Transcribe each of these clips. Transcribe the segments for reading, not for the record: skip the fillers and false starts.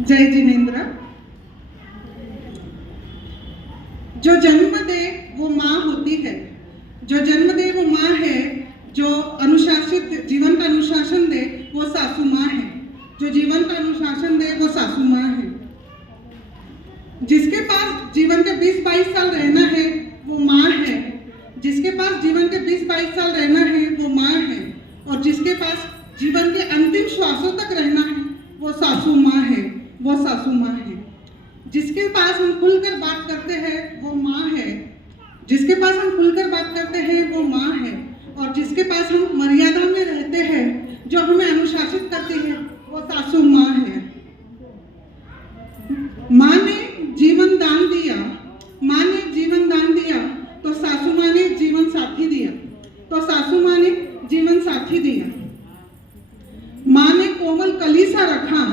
जय जिनेन्द्र। जो जन्म दे वो माँ होती है, जो जन्म दे वो माँ है, जो अनुशासित जीवन का अनुशासन दे वो सासू माँ है, जो जीवन का अनुशासन दे वो सासू माँ है। जिसके पास जीवन के 20-22 साल रहना है वो माँ है, जिसके पास जीवन के 20-22 साल रहना है वो माँ है, और जिसके पास जीवन के अंतिम श्वासों तक रहना है वो सासू माँ है, वो सासू माँ है। जिसके पास हम खुलकर बात करते हैं वो माँ है, जिसके पास हम खुलकर बात करते हैं वो माँ है, और जिसके पास हम मर्यादा में रहते हैं, जो हमें अनुशासित करती है वो सासू माँ है। माँ ने जीवन दान दिया, माँ ने जीवन दान दिया तो सासू माँ ने जीवन साथी दिया, तो सासू माँ ने जीवन साथी दिया। माँ ने कोमल कलीसा रखा,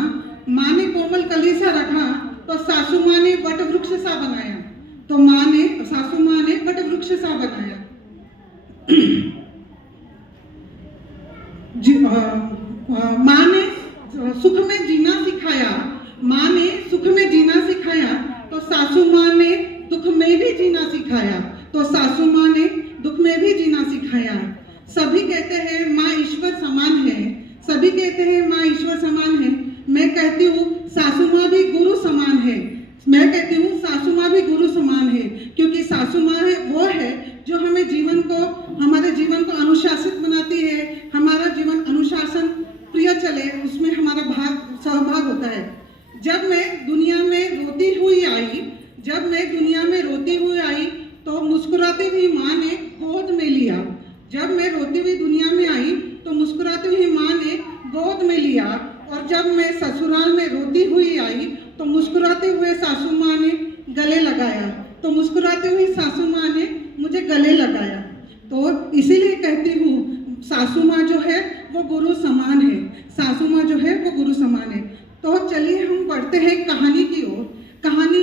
माँ ने कोमल कलीसा रखा तो सासू माँ ने वट वृक्ष सा बनाया, तो माँ ने सासू माँ ने वट वृक्ष सा बनाया। माँ ने सुख में जीना सिखाया, माँ ने सुख में जीना सिखाया तो सासू माँ ने दुख में भी जीना सिखाया, तो सासू माँ ने दुख में भी जीना सिखाया। सभी कहते हैं माँ ईश्वर समान है, सभी कहते हैं माँ ईश्वर समान है। मैं कहती हूँ सासू माँ भी गुरु समान है, मैं कहती हूँ सासू माँ भी गुरु समान है, क्योंकि सासू माँ है वो है जो हमें जीवन को, हमारे जीवन को अनुशासित बनाती है। हमारा जीवन अनुशासन प्रिय चले उसमें हमारा सहभाग होता है। जब मैं दुनिया में रोती हुई आई, जब मैं दुनिया में रोती हुई आई तो मुस्कुराती हुई माँ ने गोद में लिया, जब मैं रोती हुई दुनिया में आई तो मुस्कुराती हुई माँ ने गोद में लिया, और जब मैं ससुराल में रोती हुई आई तो मुस्कुराते हुए सासू माँ ने गले लगाया, तो मुस्कुराती हुई सासू माँ ने मुझे गले लगाया। तो इसीलिए कहती हूँ सासू माँ जो है वो गुरु समान है, सासू माँ जो है वो गुरु समान है। तो चलिए हम बढ़ते हैं कहानी की ओर। कहानी